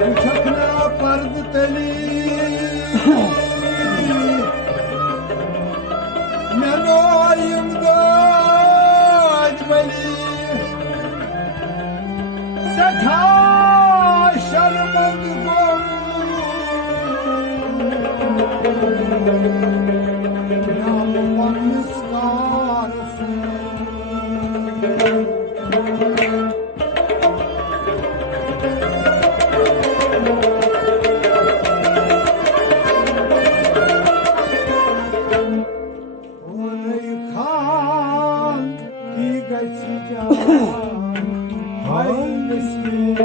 Uçakla pardı teli Menoyimda acmeli Seta şarmandugum Yamuman miskarısın Reykan bir gaziyan ailesi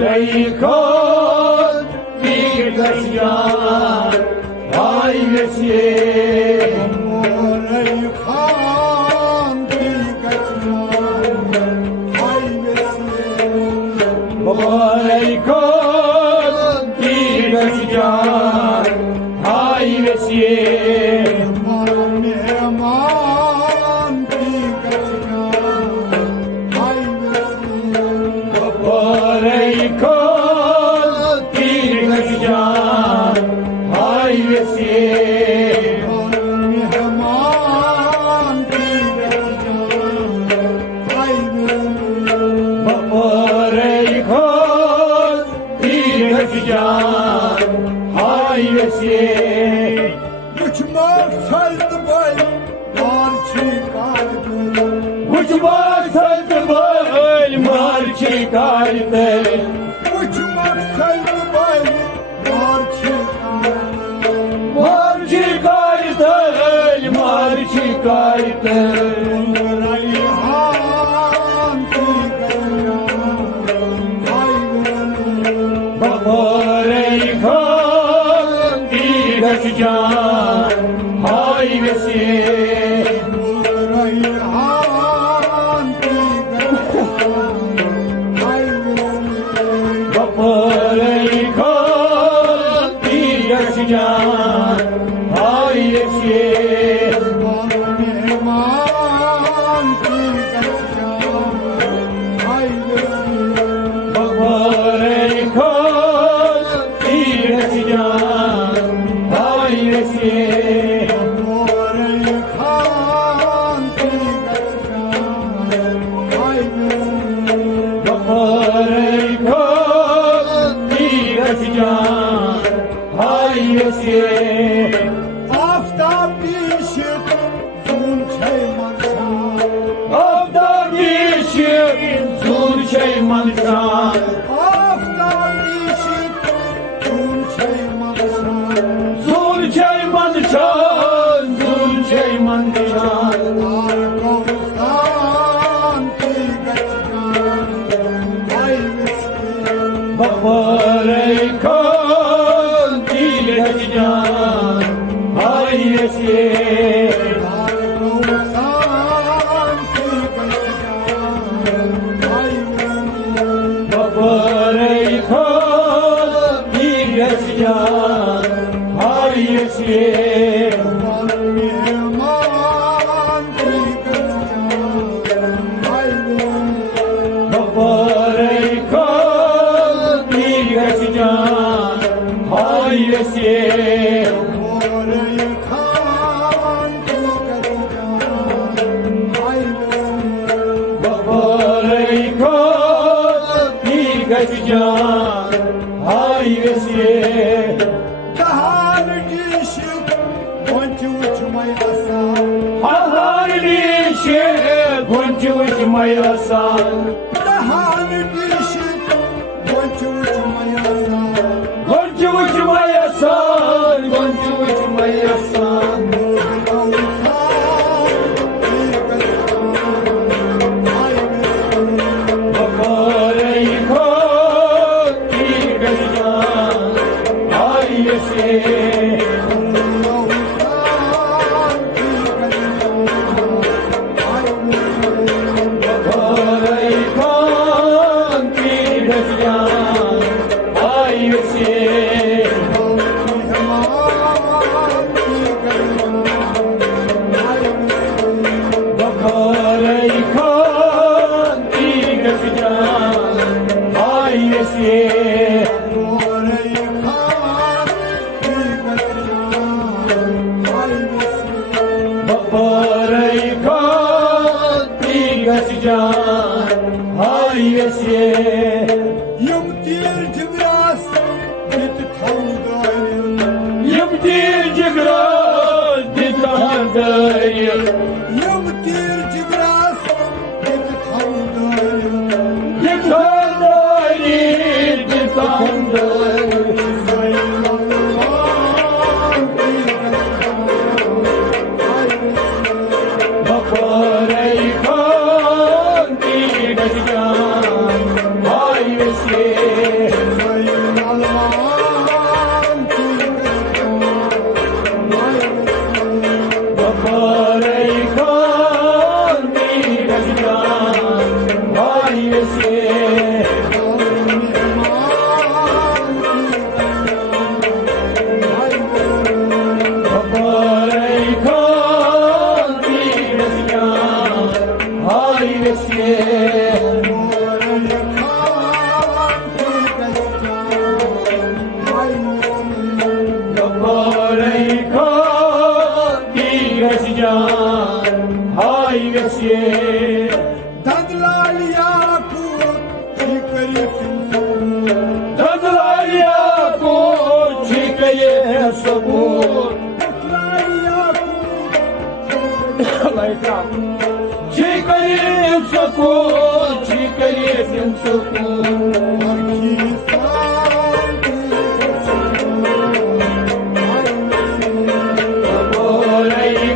Reyhan bir gaziyan ailesi Reykan bir gaziyan ailesi Mehman bir gaziyan ailesi Reykan bir gaziyan ailesi Mehman bir gaziyan ailesi Reykan bir gaziyan ailesi Uçmak saldı bay var çıkardı Uçmak saldı bay mar çıkardı Uçmak saldı bay var çıkardı Mar çıkardı mar çıkardı Reyhan bir gaziyan ailesi Baba Reykan bir gaziyan ailesi Reyhan bir gaziyan ailesi Baba Reykan bir gaziyan ailesi Mehman bir gaziyan ailesi Baba Reykan bir gaziyan ailesi Reyhan bir gaziyan ailesi Baba Reykan bir gaziyan ailesi Aftab işit zul çeymanşan Afda geçir zul şeymanşan Aftab işit zul çeymanşan Zul şeymanşan Zul şeymanşan Arkovstan bir gaziyan ailesi Baba Reykan bir gaziyan ailesi Arkovstan bir gaziyan ailesi Baba Reykan bir gaziyan ailesi Mehman bir gaziyan ailesi Baba Reykan bir gaziyan ailesi Reyhan bir gaziyan ailesi Baba Reykan bir gaziyan ailesi Kahanı gişip Gonca uçmayasın Haharli şehir Gonca uçmayasan Kahanı gişip Gonca uçmayasın Gonca uçmayasan Gonca uçmayasan Baba Reykan bir gaziyan ailesi Baba Reykan can hayvesi Yımtir cibras Git tavdayım Yımtir cigras ditandayım Yımtir cibras Git tavdayım Ditandayım ditandayım Bakaraykan digas can hayvesi Bakaraykan digas can hayvesi Bakaraykan digas can hayvesi Bakaraykan digas can hayvesi Dadlal Yakut Çikari Kimsun Dadlar yakut çikayı sabun Dadlal Yakut Çikayı sabun Çikayı sabun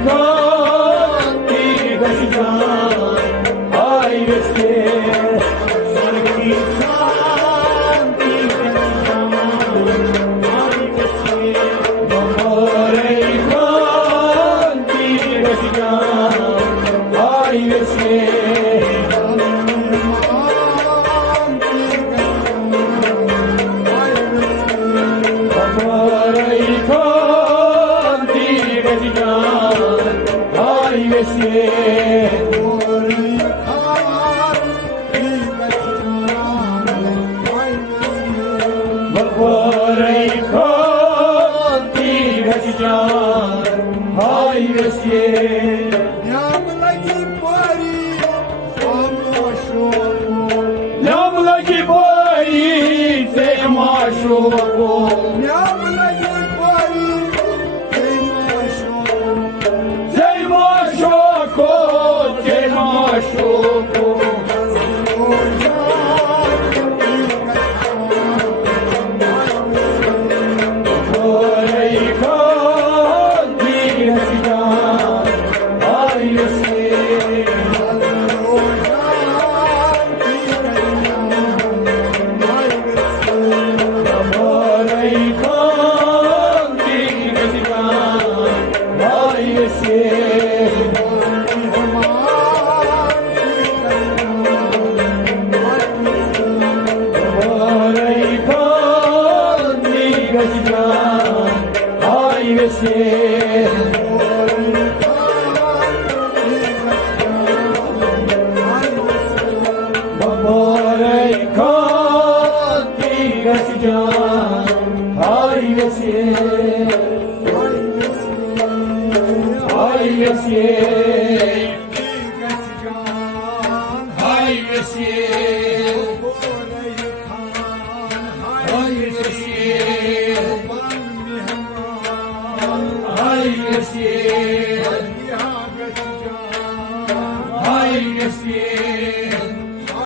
Bakaraykan digas can hayvesi Bakaraykan digas can hayvesi Bakaraykan digas can hayvesi Bakaraykan digas can hayvesi Lamla gibari se maşuko Say maşuko Say maşuko Bakaraykan digas can hayvesi Bakaraykan digas can hayvesi Bakaraykan digas can hayvesi Bakaraykan digas can hayvesi hayvesi hayvesi hayvesi hayvesi